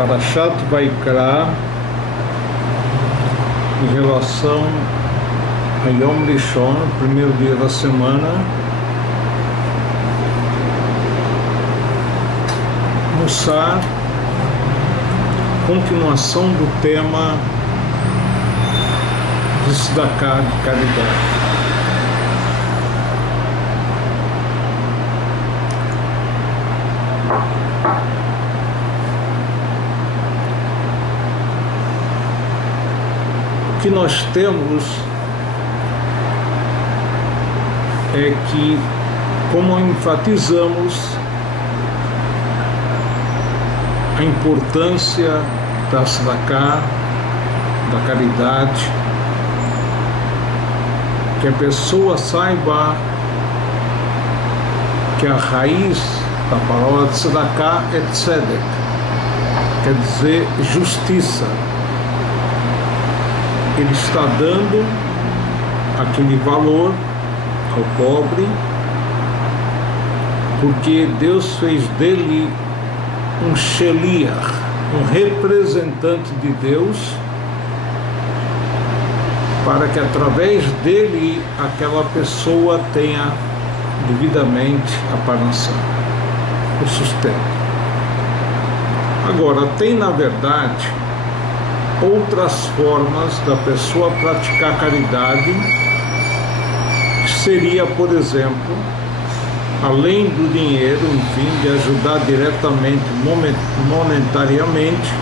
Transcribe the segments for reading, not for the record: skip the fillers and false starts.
Parashat Vaikra, em relação a Yom Rishon, primeiro dia da semana, Mussar, continuação do tema de Tzedakah, de caridade. O que nós temos é que, como enfatizamos a importância da tzedakah, da caridade, que a pessoa saiba que a raiz da palavra tzedakah é tzedek, quer dizer justiça. Ele está dando aquele valor ao pobre, porque Deus fez dele um sheliach, um representante de Deus, para que através dele aquela pessoa tenha devidamente a parnassá, o sustento. Agora, tem na verdade outras formas da pessoa praticar caridade, que seria, por exemplo, além do dinheiro, enfim, de ajudar diretamente, monetariamente,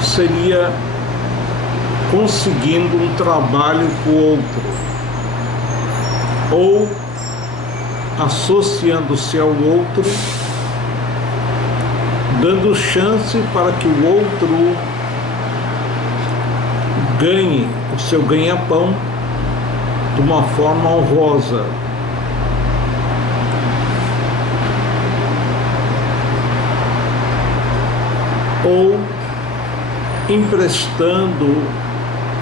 seria conseguindo um trabalho com o outro, ou associando-se ao outro, dando chance para que o outro ganhe o seu ganha-pão de uma forma honrosa. Ou emprestando,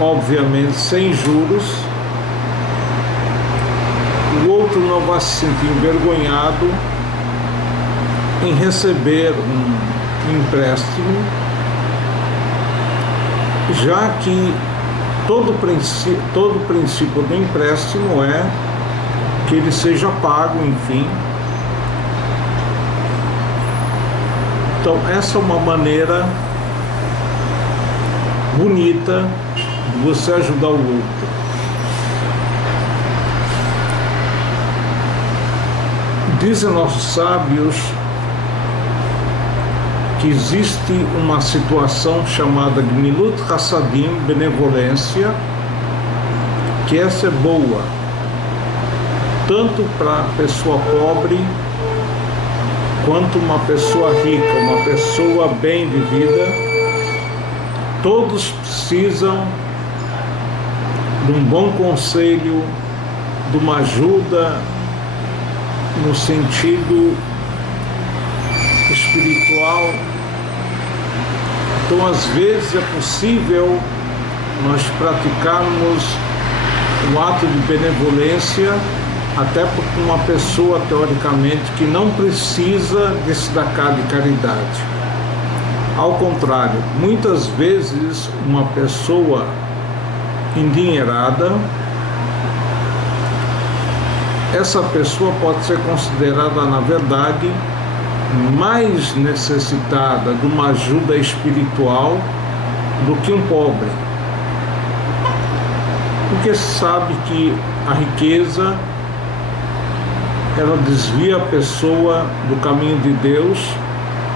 obviamente sem juros, o outro não vai se sentir envergonhado em receber um empréstimo, já que todo o princípio do empréstimo é que ele seja pago, enfim. Então, essa é uma maneira bonita de você ajudar o outro. Dizem nossos sábios que existe uma situação chamada Gmilut Hassadim, benevolência, que essa é boa, tanto para a pessoa pobre, quanto uma pessoa rica, uma pessoa bem de vida. Todos precisam de um bom conselho, de uma ajuda no sentido espiritual. Então, às vezes é possível nós praticarmos um ato de benevolência até por uma pessoa, teoricamente, que não precisa de tzedakah, de caridade. Ao contrário, muitas vezes uma pessoa endinheirada, essa pessoa pode ser considerada, na verdade, mais necessitada de uma ajuda espiritual do que um pobre, porque se sabe que a riqueza ela desvia a pessoa do caminho de Deus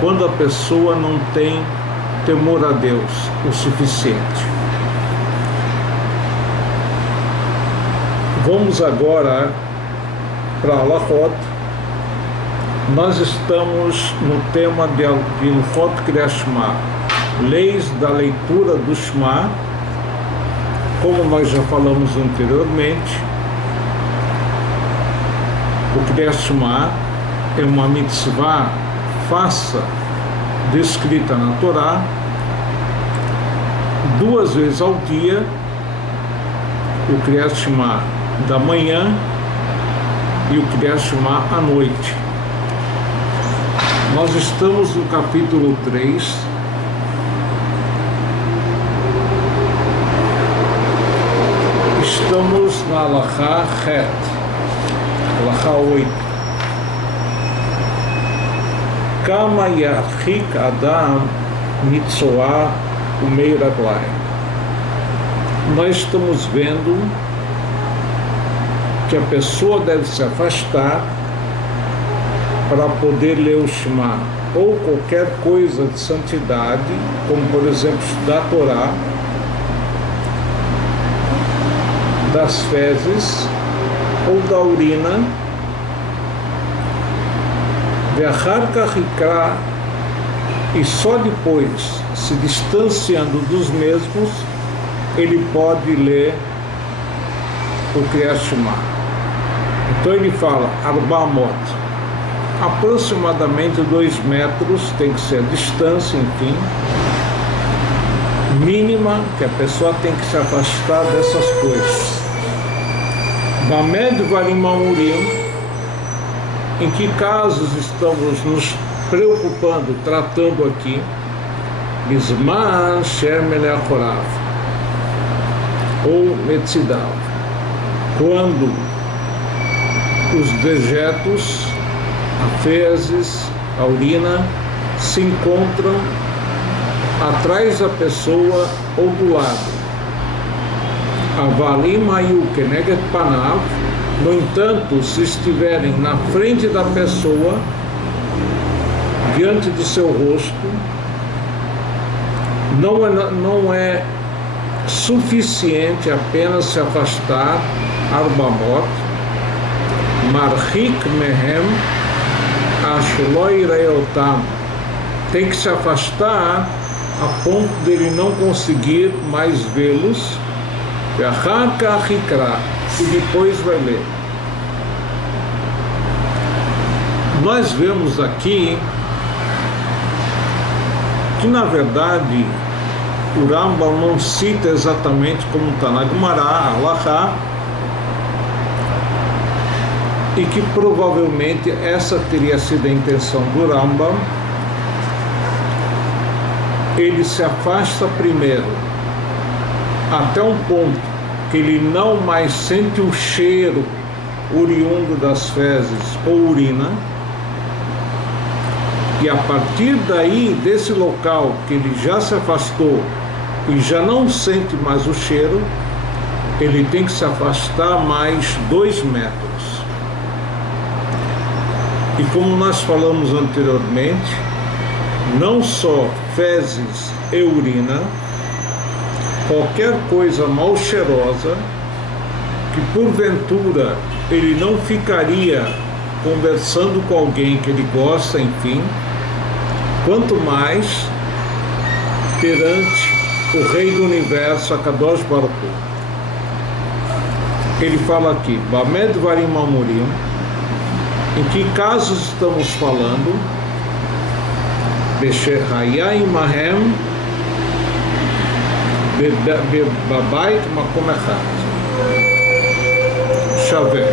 quando a pessoa não tem temor a Deus o suficiente. Vamos agora para Halachot. Nós estamos no tema de Hilchot Kriyat Shema, leis da leitura do Shema. Como nós já falamos anteriormente, o Kriyat Shema é uma mitzvah fácil, descrita na Torá, 2 vezes ao dia, o Kriyat Shema da manhã e o Kriyat Shema à noite. Nós estamos no capítulo 3 na Alahá Het, Alahá 8. Kama Yachik Adam Mitzoah Umei Raglai. Nós estamos vendo que a pessoa deve se afastar para poder ler o Shema, ou qualquer coisa de santidade, como por exemplo estudar a Torá, das fezes ou da urina, e só depois, se distanciando dos mesmos, ele pode ler o Kriyat Shema. Então ele fala Arbamot, aproximadamente 2 metros tem que ser a distância, enfim, mínima, que a pessoa tem que se afastar dessas coisas. Bamed Varimamurim, em que casos estamos nos preocupando, tratando aqui? Bisman Sher Meleachorav, ou Metzidav, quando os dejetos, as fezes, a urina, se encontram atrás da pessoa ou do lado. Avalim Ayu Keneged Panav, no entanto, se estiverem na frente da pessoa, diante do seu rosto, não é suficiente apenas se afastar, Arbamot, Marhik Mehem, Ashloi Reotam, tem que se afastar a ponto dele não conseguir mais vê-los, e depois vai ler. Nós vemos aqui que na verdade o Rambam não cita exatamente como está na Gemara, Alahá, e que provavelmente essa teria sido a intenção do Rambam. Ele se afasta primeiro até um ponto que ele não mais sente o cheiro oriundo das fezes ou urina, e a partir daí, desse local que ele já se afastou e já não sente mais o cheiro, ele tem que se afastar mais 2 metros. E como nós falamos anteriormente, não só fezes e urina, qualquer coisa mal cheirosa, que porventura ele não ficaria conversando com alguém que ele gosta, enfim, quanto mais perante o Rei do Universo, Akadosh Baruch Hu. Ele fala aqui, Bamed Varim Amurim, em que casos estamos falando? Besherhayim Mahem Bebabait Makom Echad. Shaver.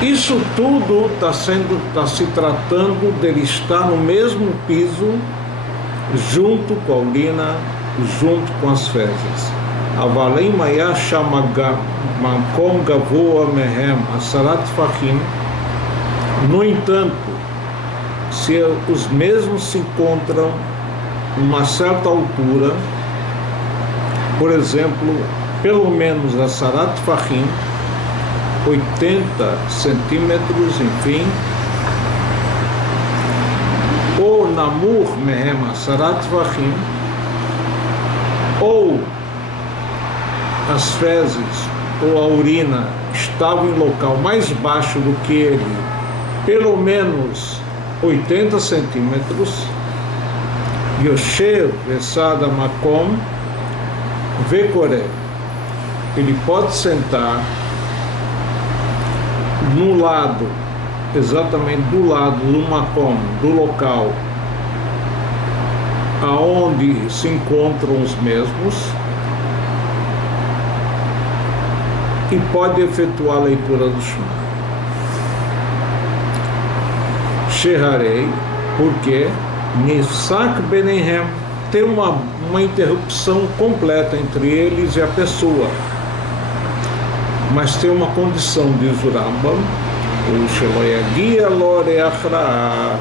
Isso tudo está se tratando dele estar no mesmo piso, junto com a urina, junto com as fezes. Avalim Maya Makom Gavoa Mehem Asarat Fahim. No entanto, se os mesmos se encontram numa certa altura, por exemplo, pelo menos a Sarat Fahim, 80 centímetros, enfim, ou Namur Mehem Sarat Fahim, ou as fezes ou a urina estavam em local mais baixo do que ele, pelo menos 80 centímetros, Yoshev Vesada Makom Vekore, ele pode sentar no lado, exatamente do lado do Makom, do local aonde se encontram os mesmos, e pode efetuar a leitura do Shema. Sheharei, porque Nisak Benehem, tem uma interrupção completa entre eles e a pessoa. Mas tem uma condição, diz o Rambam, o Sheloyagia Loreachra,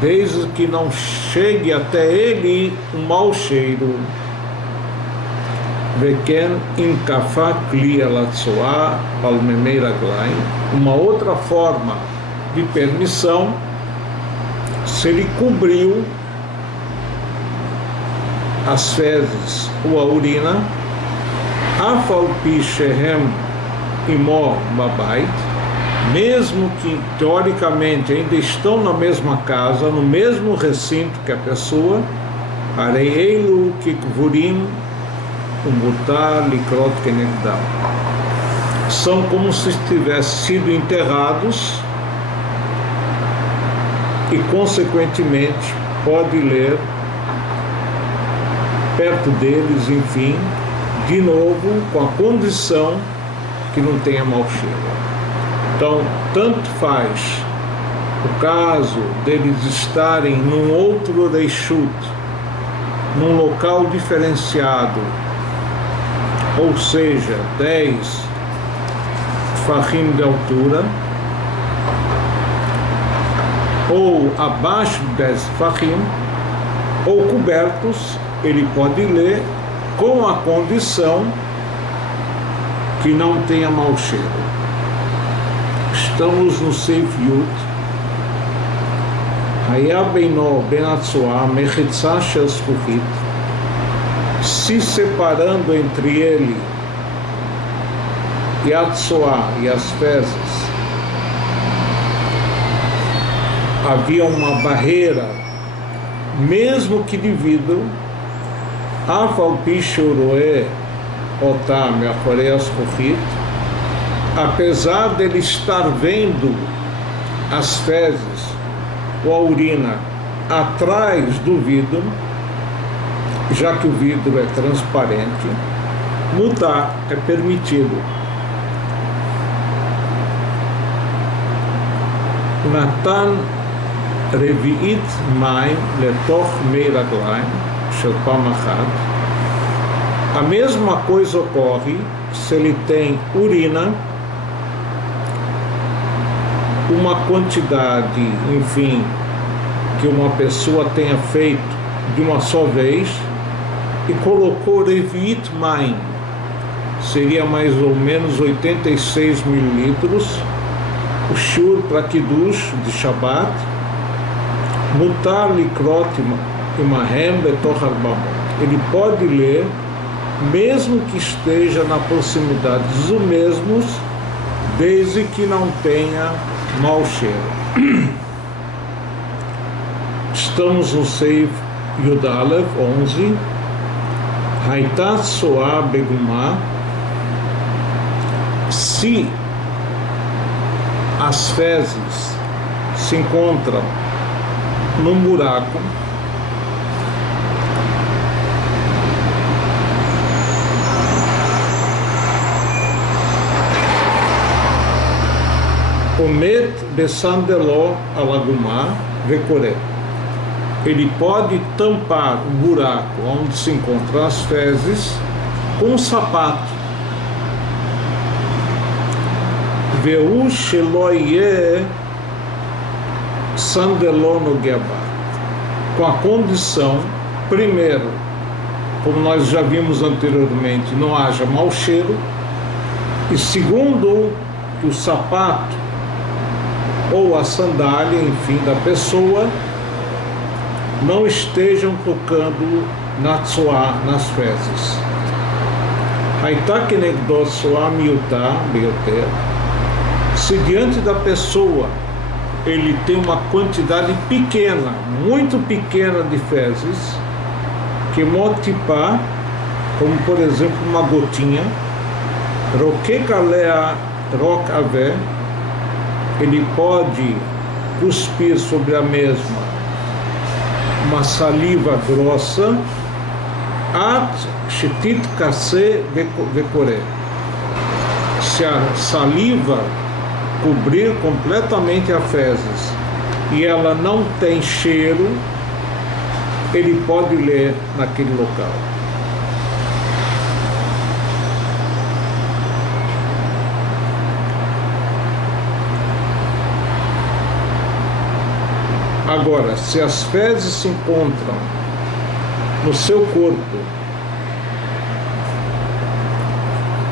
desde que não chegue até ele um mau cheiro. Veken inkafa kli alatsoa palmemei raglaim. Uma outra forma de permissão, se ele cobriu as fezes ou a urina, afal pi shehem imó babait, mesmo que teoricamente ainda estão na mesma casa, no mesmo recinto que a pessoa, areieilu kikvurim umutar likrot kenegdam, são como se tivessem sido enterrados e consequentemente pode ler perto deles, enfim, de novo, com a condição que não tenha mau cheiro. Então, tanto faz o caso deles estarem num outro reishut, num local diferenciado, ou seja, 10 fahim de altura, ou abaixo de 10 fahim, ou cobertos, ele pode ler com a condição que não tenha mau cheiro. Estamos no Seif Yud. Haya beino ben atzoa mechitzah shel zkuchit, se separando entre ele e a tzoa e as fezes havia uma barreira, mesmo que de vidro, afal pi shoroe otam meachorei azkuchit, apesar dele estar vendo as fezes ou a urina atrás do vidro, já que o vidro é transparente, mutar é permitido. Natan revi'it maim letoch mei raglaim shel pam achat. A mesma coisa ocorre se ele tem urina, uma quantidade, enfim, que uma pessoa tenha feito de uma só vez e colocou revi'it maim, seria mais ou menos 86 mililitros, o shur para kiddush de Shabbat, mutar likrot imahem betoch arbamot. Ele pode ler, mesmo que esteja na proximidade dos mesmos, desde que não tenha mau cheiro. Estamos no Seif Yud Alev 11. Haitat soa begumá, se as fezes se encontram num buraco, omet besandeló alagumá vecoré, ele pode tampar o buraco onde se encontram as fezes com um sapato. Veu sheloye sandeló no geba, com a condição, primeiro, como nós já vimos anteriormente, não haja mau cheiro, e segundo, que o sapato ou a sandália, enfim, da pessoa não estejam tocando na tzoá, nas fezes. Haitá kenegdó tzoá miutá beoter, se diante da pessoa ele tem uma quantidade pequena, muito pequena de fezes, que motipá, como por exemplo uma gotinha, roquekalea roc avé, ele pode cuspir sobre a mesma uma saliva grossa, at shetit kase vekoré, se a saliva cobrir completamente as fezes e ela não tem cheiro, ele pode ler naquele local. Agora, se as fezes se encontram no seu corpo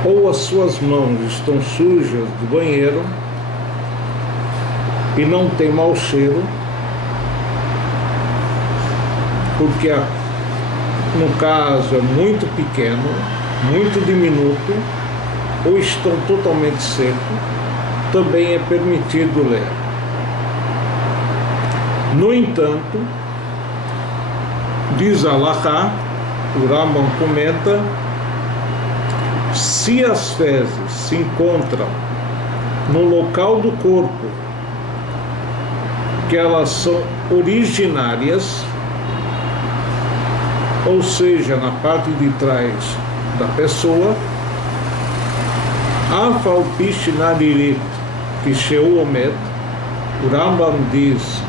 ou as suas mãos estão sujas do banheiro e não tem mau cheiro, porque no caso é muito pequeno, muito diminuto, ou estão totalmente secos, também é permitido ler. No entanto, diz Alahá, o Rambam comenta, se as fezes se encontram no local do corpo que elas são originárias, ou seja, na parte de trás da pessoa, Afal Pishnadirit Kisheuomet, o Rambam diz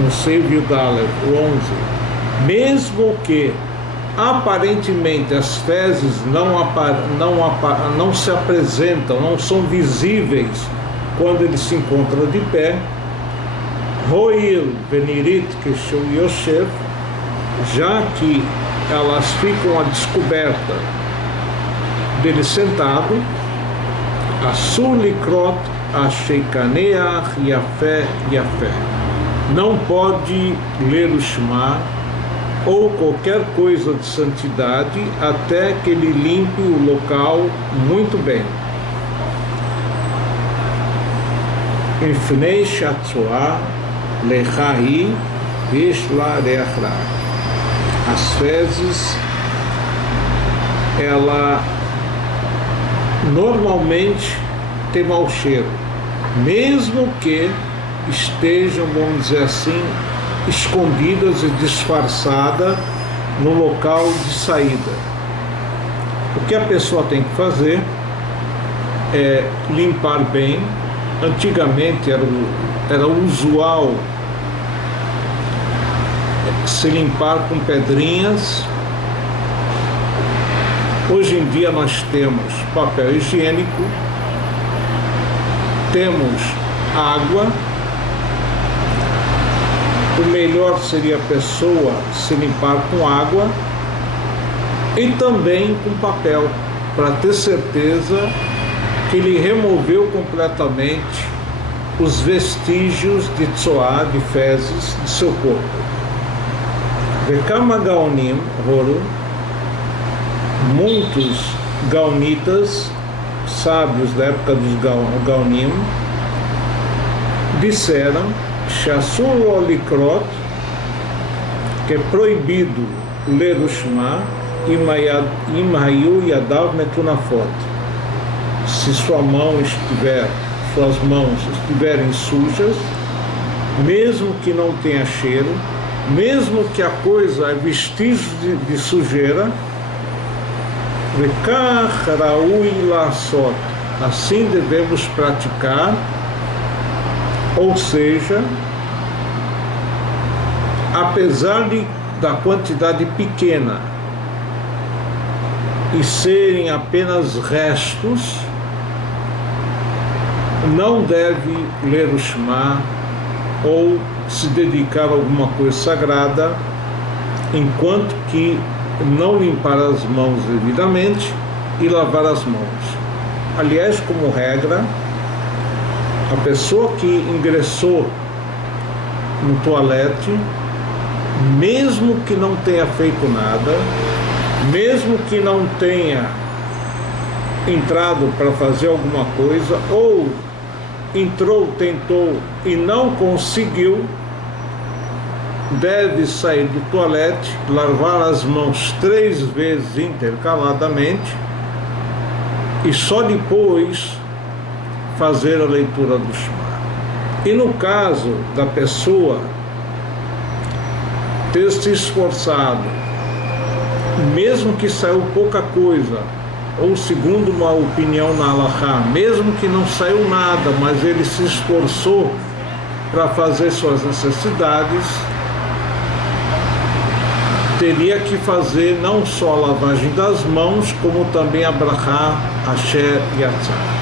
no Seif Daled 11, mesmo que aparentemente as fezes não se apresentam, não são visíveis quando ele se encontra de pé, Roil Benirit Kisheu Yoshev, já que elas ficam à descoberta dele sentado, Asur Likrot Asheikaneach Yafé Yafé, não pode ler o Shema ou qualquer coisa de santidade até que ele limpe o local muito bem. Infnei Shatzoah Lechahi Vishla Reachra. As fezes, ela normalmente tem mau cheiro, mesmo que estejam, vamos dizer assim, escondidas e disfarçadas no local de saída. O que a pessoa tem que fazer é limpar bem. Antigamente era usual se limpar com pedrinhas. Hoje em dia nós temos papel higiênico, temos água. O melhor seria a pessoa se limpar com água e também com papel, para ter certeza que ele removeu completamente os vestígios de tzoá, de fezes, de seu corpo. Vekama Gaonim Horo, muitos gaonitas, sábios da época dos Gaonim, disseram Shasur Olikrot, que é proibido ler o Shema, Imhayu Yadav Metunafot, se suas mãos estiverem sujas, mesmo que não tenha cheiro, mesmo que a coisa é vestígio de sujeira, assim devemos praticar, ou seja, apesar da quantidade pequena e serem apenas restos, não deve ler o Shema ou se dedicar a alguma coisa sagrada enquanto que não limpar as mãos devidamente e lavar as mãos. Aliás, como regra, a pessoa que ingressou no toalete, mesmo que não tenha feito nada, mesmo que não tenha entrado para fazer alguma coisa, ou entrou, tentou e não conseguiu, deve sair do toalete, lavar as mãos 3 vezes intercaladamente e só depois fazer a leitura do Shema. E no caso da pessoa ter se esforçado, mesmo que saiu pouca coisa, ou segundo uma opinião na Alahá, mesmo que não saiu nada, mas ele se esforçou para fazer suas necessidades, teria que fazer não só a lavagem das mãos, como também a Brachá, Asher e Yatzah.